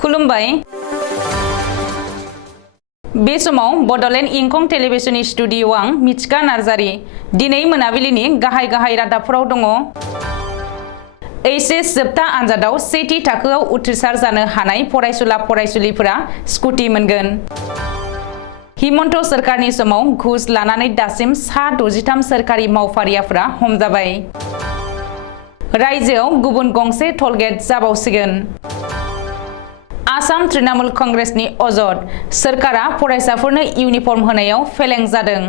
खुलुमबाय बे समाव बडलेण्ड इंखं टेलिभिजननि स्टुडिअ आं मिथिका नार्जारी दिनै मोनाबिलिनि गाहाय रादाबफोराव दङ। एचएस जोबथा आनजादाव सेथि थाखोआव उथ्रिसार जानो हानाय फरायसुला फरायसुलिफोरा स्कुटि मोनगोन। हिमन्त सरकारनि समाव घुस लानानै दासिम सा 63 सोरखारि मावफारियाफोरा हमजाबाय। रायजोआव गुबुन गंसे टलगेट जाबावसिगोन। आसाम तृणमूल कंग्रेसनि अजद सोरखारा फरायसाफोरनो इउनिफर्म होनायाव फेलें जादों।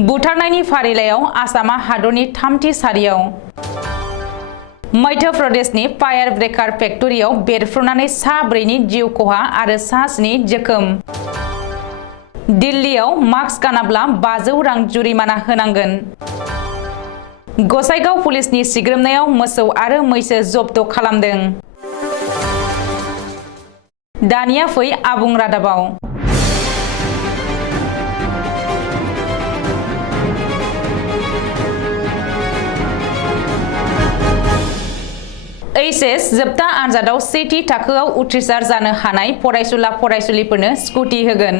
बुथारनायनि फारिलाइयाव आसामा हादरनि थामथि सारियाव। मध्य प्रदेशनि फायार ब्रेकार फेक्टरियाव बेरफ्रुनानै सा 4नि जिउ खहा आरो सा 7 जोखोम। दिल्लीयाव मास्क गानाब्ला 500 रां जुरिमाना होनांगोन। गसाइगाव पुलिसनि सिग्रोमनायाव मोसौ आरो मैसो जब्द खालामदों। दानिया फै आबुं रादाबाव। एचएस जोबथा आनजादाव सेथि थाखोआव उथ्रिसार जानो हानाय फरायसुला फरायसुलिफोरनो स्कुटि होगोन।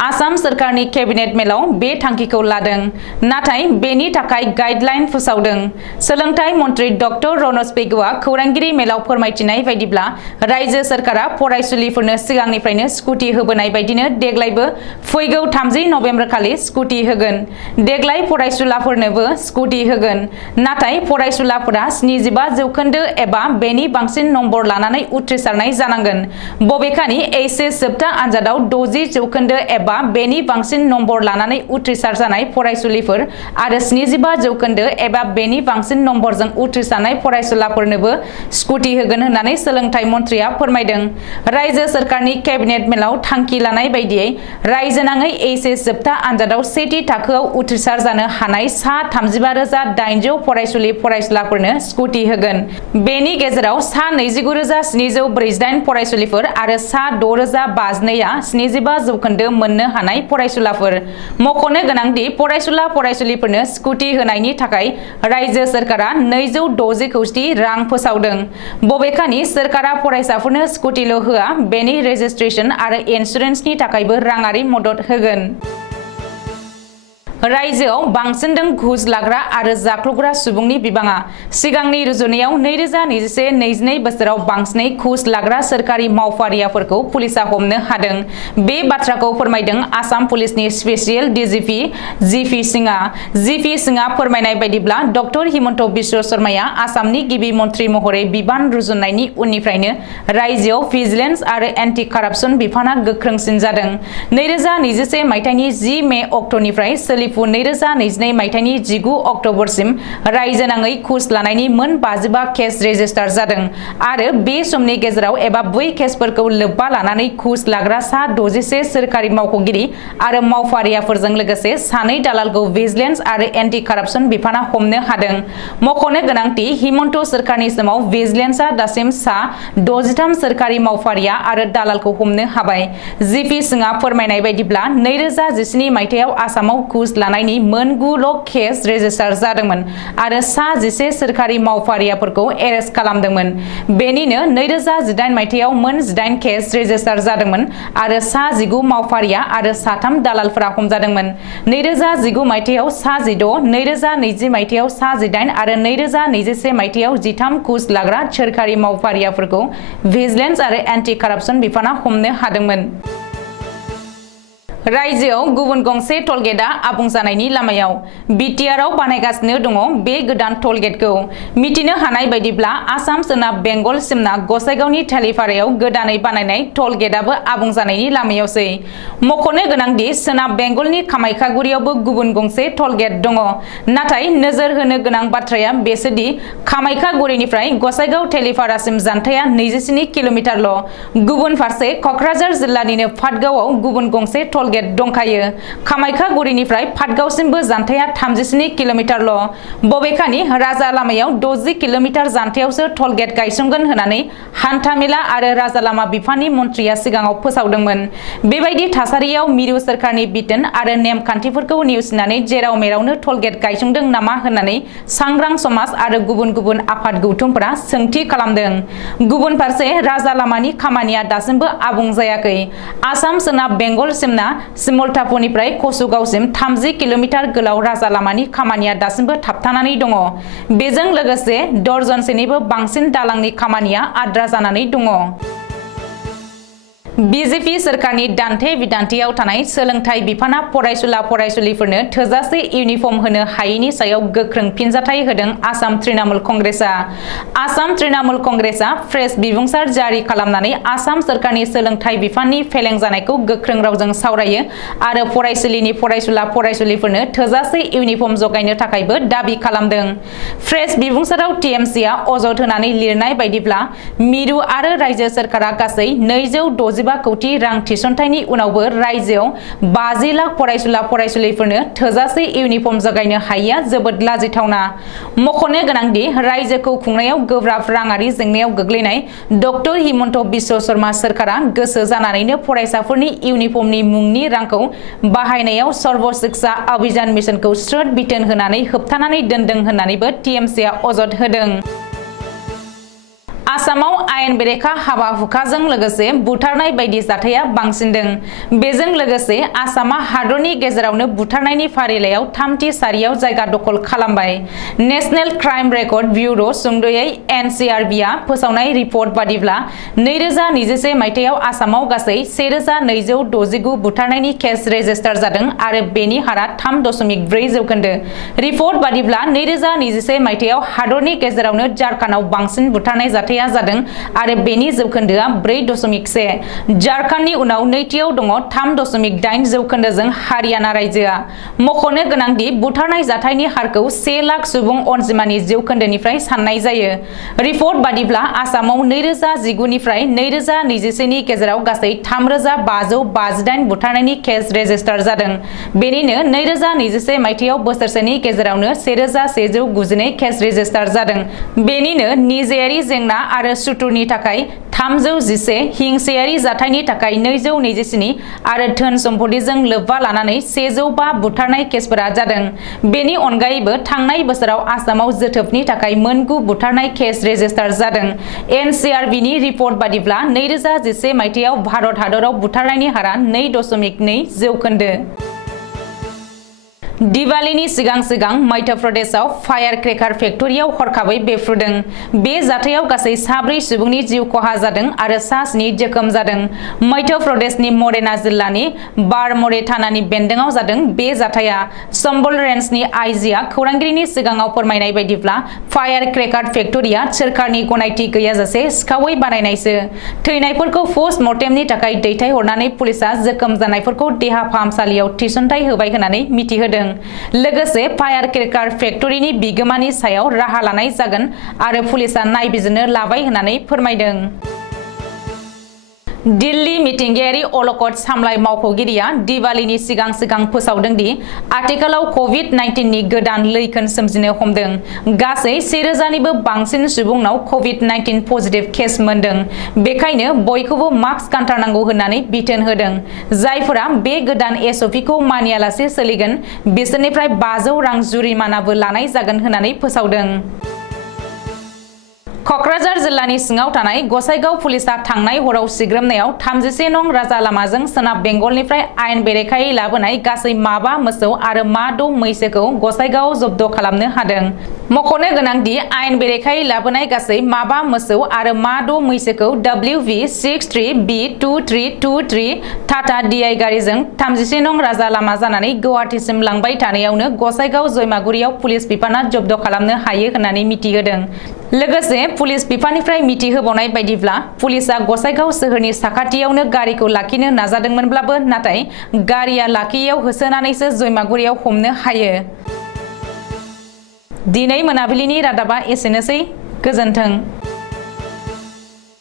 आसाम सोरखारनि केबिनेट मेलाव बे थांखिखौ लादों, नाथाय बेनि थाखाय गाइडलाइन फोसावदों। सोलोंथाइ मन्त्रि डक्टर रनज पेगुआ खौरांगिरि मेलाव फोरमायथिनाय बायदिब्ला रायजो सोरखारा फरायसुलिफोरनो सिगांनिफ्रायनो स्कुटि होबोनाय बायदिनो देग्लायबो फैगौ 30 नभेम्बर खालि स्कुटि होगोन। देग्लाय फरायसुलाफोरनोबो स्कुटि होगोन, नाथाय फरायसुलाफोरा 75 जौखोन्दो एबा बेनि बांसिन नम्बर लानानै उथ्रिसारनाय जानांगोन। बबेखानि एचएस जोबथा आनजादाव 60 जौखोन्दो एबा बेनि बांसिन नम्बर लानानै उथ्रिसार जानाय फरायसुलिफोर आरो 75 जौखोन्दो एबा बेनि बांसिन नम्बरजों उथ्रिसारनाय फरायसुलाफोरनोबो स्कुटि होगोन होननानै सोलोंथाइ मन्थ्रिया फोरमायदों। रायजो सोरखारनि केबिनेट मेलाव थांखि लानाय बायदियै रायजोनाङै एचएस जोबथा आनजादाव सेथि थाखोआव उथ्रिसार जानो हानाय सा 35,800 फरायसुलि फरायसुलाफोरनो स्कुटि होगोन। बेनि गेजेराव सा 29,748 फरायसुलिफोर आरो सा 6,052आ 75 जौखोन्दो मोननो हानाय फरायसुलाफोर। मख'नो गोनांदि फरायसुला फरायसुलिफोरनो स्कुटि होनायनि थाखाय रायजो सोरखारा 260 कौटि रां फोसावदों। बबेखानि सोरखारा फरायसाफोरनो स्कुटिल' होआ, बेनि रेजिस्ट्रेशन आरो इन्सुरेन्सनि थाखायबो राङारि मदद होगोन। रायजोआव बांसिनदों घुस लाग्रा आरो जाख्ल'ग्रा सुबुंनि बिबाङा। सिगांनि रुजुनायाव 2021-22 बोसोराव बांसिनै घुस लाग्रा सोरखारि मावफारियाफोरखौ पुलिसा हमनो हादों। बे बाथ्राखौ फोरमायदों आसाम पुलिसनि स्पेसियेल डिजिपि जिपि सिंहआ। जिपि सिंहआ फोरमायनाय बायदिब्ला डक्टर हिमन्त बिश्व शर्माया आसामनि गिबि मन्थ्रि महरै बिबान रुजुननायनि उननिफ्रायनो रायजोआव भिजिलेन्स आरो एन्टि कारापसन बिफाना गोख्रोंसिन जादों। 2021 मायथाइनि 10 मे अक्ट'निफ्राय 2022 मायथाइनि 19 अक्ट'बरसिम रायजोनाङै घुस लानायनि मोन 55 केस रेजिस्टार जादों आरो बे समनि गेजेराव एबा बै केसफोरखौ लोब्बा लानानै घुस लाग्रा सा 61 सोरखारि मावख'गिरि आरो मावफारियाफोरजों लोगोसे 2 दालालखौ भिजिलेन्स आरो एन्टि कारापसन बिफाना हमनो हादों। मख'नो गोनांदि हिमन्त सोरखारनि समाव भिजिलेन्सआ दासिम सा 63 सोरखारि मावफारिया आरो दालालखौ हमनो हाबाय। जिपि सिंहआ फोरमायनाय बायदिब्ला 2017 मायथाइयाव आसामाव घुस लानायनि मोन 9ल' केस रेजिस्टार जादोंमोन आरो सा 11 सोरखारि मावफारियाफोरखौ एरेस्ट खालामदोंमोन। बेनिनो 2018 मायथाइयाव मोन 18 केस रेजिस्टार जादोंमोन आरो सा 19 मावफारिया आरो सा 3 दालालफोरा हमजादोंमोन। 2019 मायथाइयाव सा 16, 2020 मायथाइयाव सा 18 आरो 2021 मायथाइयाव 13 घुस लाग्रा सोरखारि मावफारियाफोरखौ भिजिलेन्स आरो एन्टि कारापसन बिफाना हमनो हादोंमोन। रायजोआव गुबुन गंसे टलगेटआ आबुं जानायनि लामायाव। बिटिआरआव बानायगासिनो दङ बे गोदान टलगेटखौ। मिथिनो हानाय बायदिब्ला आसाम सोनाब बेंगल सिमना गसाइगावनि थालिफारायाव गोदानै बानायनाय टलगेटआबो आबुं जानायनि लामायावसै। मख'नो गोनांदि सोनाब बेंगलनि कामाख्यागुरियावबो गुबुन गंसे टलगेट दङ, नाथाय नोजोर होनो गोनां बाथ्राया बेसोदि कामाख्यागुरिनिफ्राय गसाइगाव थालिफारासिम जानथाया 27 किल'मिटारल'। गुबुन फारसे क'क्राझार जिल्लानिनो पाटगावआव गुबुन गंसे टलगेट गेट दंखायो। कामाख्यागुरिनिफ्राय पाटगावसिमबो जानथाया 37 किल'मिटारल'। बबेखानि राजा लामायाव 60 किल'मिटार जानथायावसो टल गेट गायसनगोन होननानै हान्थामेला आरो राजा लामा बिफाननि मन्थ्रिया सिगाङाव फोसावदोंमोन। बेबायदि थासारियाव मिरु सोरखारनि बिथोन आरो नेमखान्थिफोरखौ नेवसिनानै जेराव मेरावनो टल गेट गायसंदों नामा होननानै सांग्रां समाज आरो गुबुन गुबुन आफाद गौथुमफोरा सोंथि खालामदों। गुबुन फारसे राजा लामानि खामानिया दासिमबो आबुं जायाखै। आसाम सोनाब बेंगल सिमना सिमलटापुरनिफ्राय कसुगावसिम 30 किल'मिटार गोलाव राजा लामानि खामानिया दासिमबो थाबथानानै दङ। बेजों लोगोसे दर्जनसेनिबो बांसिन दालांनि खामानिया आद्रा जानानै दङ। बिजेपि सोरखारनि दान्थे बिदान्थेयाव थानाय सोलोंथाइ बिफाना फरायसुला फरायसुलिफोरनो थोजासे इउनिफर्म होनो हायैनि सायाव गोख्रों फिनजाथाय होदों आसाम तृणमूल कंग्रेसआ। आसाम तृणमूल कंग्रेसआ प्रेस बिबुंसार जारि खालामनानै आसाम सोरखारनि सोलोंथाइ बिफाननि फेलें जानायखौ गोख्रों रावजों सावरायो आरो फरायसुलिनि फरायसुला फरायसुलिफोरनो थोजासे इउनिफर्म जगायनो थाखायबो दाबि खालामदों। प्रेस बिबुंसाराव टिएमसिआ अजद होनानै लिरनाय बायदिब्ला मिरु आरो रायजो सोरखारा गासै 265 कौटि रां थिसनथायनि उनावबो रायजोआव 50 लाख फरायसुला फरायसुलिफोरनो थोजासे इउनिफर्म जगायनो हायैया जोबोद लाजिथावना। मख'नो गोनांदि रायजोखौ खुंनायाव गोब्राब राङारि जेंनायाव गोग्लैनाय डक्टर हिमन्त बिश्व शर्मा सोरखारा गोसो जानानैनो फरायसाफोरनि इउनिफर्मनि मुंनि रांखौ बाहायनायाव सर्व शिक्षा अभियान मिशनखौ स्रोद बिथोन होनानै होबथानानै दोनदों होननानैबो टिएमसिआ अजद होदों। आसामाव आयेन बेरेखा हाबा हुखाजों लोगोसे बुथारनाय बायदि जाथाया बांसिनदों। बेजों लोगोसे आसामा हादरनि गेजेरावनो बुथारनायनि फारिलाइयाव 3थि सारियाव जायगा दखल खालामबाय। नेशनेल क्राइम रेकर्ड ब्यूरो सुंद'यै एनसीआरबीआ फोसावनाय रिपर्ट बादिब्ला 2021 मायथाइयाव आसामाव गासै 1269 बुथारनायनि केस रेजिस्टार जादों आरो बेनि हारआ 3.4%। रिपर्ट बादिब्ला 2021 मायथाइयाव हादरनि गेजेरावनो झारखन्डआव बांसिन बुथारनाय जाथाया जादों आरो बेनि जौखोन्दोआ 4.1। झारखन्डनि उनाव नैथियाव दङ 3.8% हारियाना रायजोआ। मख'नो गोनांदि बुथारनाय जाथायनि हारखौ 1 लाख सुबुं अनजिमानि जौखोन्दोनिफ्राय साननाय जायो। रिपर्ट बादिब्ला आसामाव 2019 निफ्राय 2021 नि गेजेराव गासै 3558 बुथारनायनि केस रेजिस्टार जादों। बेनिनो 2021 मायथाइयाव बोसोरसेनि गेजेरावनो 1192 केस रेजिस्टार जादों। बेनिनो निजायारि जेंना आरो सुथुरनि थाखाय 311, हिंसायारि जाथायनि थाखाय 227 आरो धोन सम्पतिजों लोब्बा लानानै 105 बुथारनाय केसफोरा जादों। बेनि अनगायैबो थांनाय बोसोराव आसामाव जोथोबनि थाखाय 9 बुथारनाय केस रेजिस्टार जादों। एनसीआरबीनि रिपर्ट बादिब्ला 2011 मायथाइयाव भारत हादराव बुथारनायनि हारआ 2.2%। दिवालीनि सिगां मध्य प्रदेशआव फायार क्रेकार फेक्टरियाव हरखाबै बेफ्रुदों। बे जाथायाव गासै 4 सुबुंनि जिउ खहा जादों आरो 7 जोखोम जादों। मध्य प्रदेशनि मरेना जिल्लानि बारमरे थानानि बेन्दोंआव जादों बे जाथाया। चम्बल रेन्जनि आईजीआ खौरांगिरिनि सिगाङाव फोरमायनाय बायदिब्ला फायार क्रेकार फेक्टरिया सोरखारनि गनायथि गैयाजासे सिखावै बानायनायसो। थैनायफोरखौ पोस्ट मर्टेमनि थाखाय दैथायहरनानै पुलिसआ जोखोम जानायफोरखौ देहा फाहामसालियाव थिसनथाय होबाय होननानै मिथिहोदों। लोगोसे फायार क्रेकार फेक्टरिनि बिगोमानि सायाव राहा लानाय जागोन आरो पुलिसआ नायबिजिरनो लाबाय होननानै फोरमायदों। दिल्ली मिथिंगायारि अलखद सामलाय मावख'गिरिया दिवालीनि सिगां फोसावदों दि आथिखालाव कभिड-19 नि गोदान लैखोन सोमजिनो हमदों। गासै 1000 निबो बांसिन सुबुंनाव कभिड-19 पजिटिभ केस मोनदों। बेखायनो बयखौबो मास्क गानथारनांगौ होननानै बिथोन होदों। जायफोरा बे गोदान एसओपीखौ मानियालासे सोलिगोन बिसोरनिफ्राय 500 रां जुरिमानाबो लानाय जागोन होननानै फोसावदों। क'क्राझार जिल्लानि सिङाव थानाय गसाइगाव पुलिसआ थांनाय हराव सिग्रोमनायाव 31 नं राजा लामाजों सोनाब बेंगलनिफ्राय आयेन बेरेखायै लाबोनाय गासै 5 मोसौ आरो 6 मैसोखौ गसाइगावआव जब्द खालामनो हादों। मख'नो गोनांदि आयेन बेरेखायै लाबोनाय गासै 5 मोसौ आरो 6 मैसोखौ WV63B2323 टाटा DI गारिजों 31 नं राजा लामा जानानै गुवाहाटीसिम लांबाय थानायावनो गसाइगाव जयमागुरियाव पुलिस बिफाना जब्द खालामनो हायो होननानै मिथिहोदों। लोगोसे पुलिस बिफाननिफ्राय मिथिहोबावनाय बायदिब्ला पुलिसआ गसाइगाव सोहोरनि साखाथियावनो गारिखौ लाखिनो नाजादोंमोनब्लाबो नाथाय गारिया लाखियैयाव होसोनानैसो जयमागुरियाव हमनो हायो। दिनै मोनाबिलिनि रादाबा एसेनोसै। गोजोन्थों।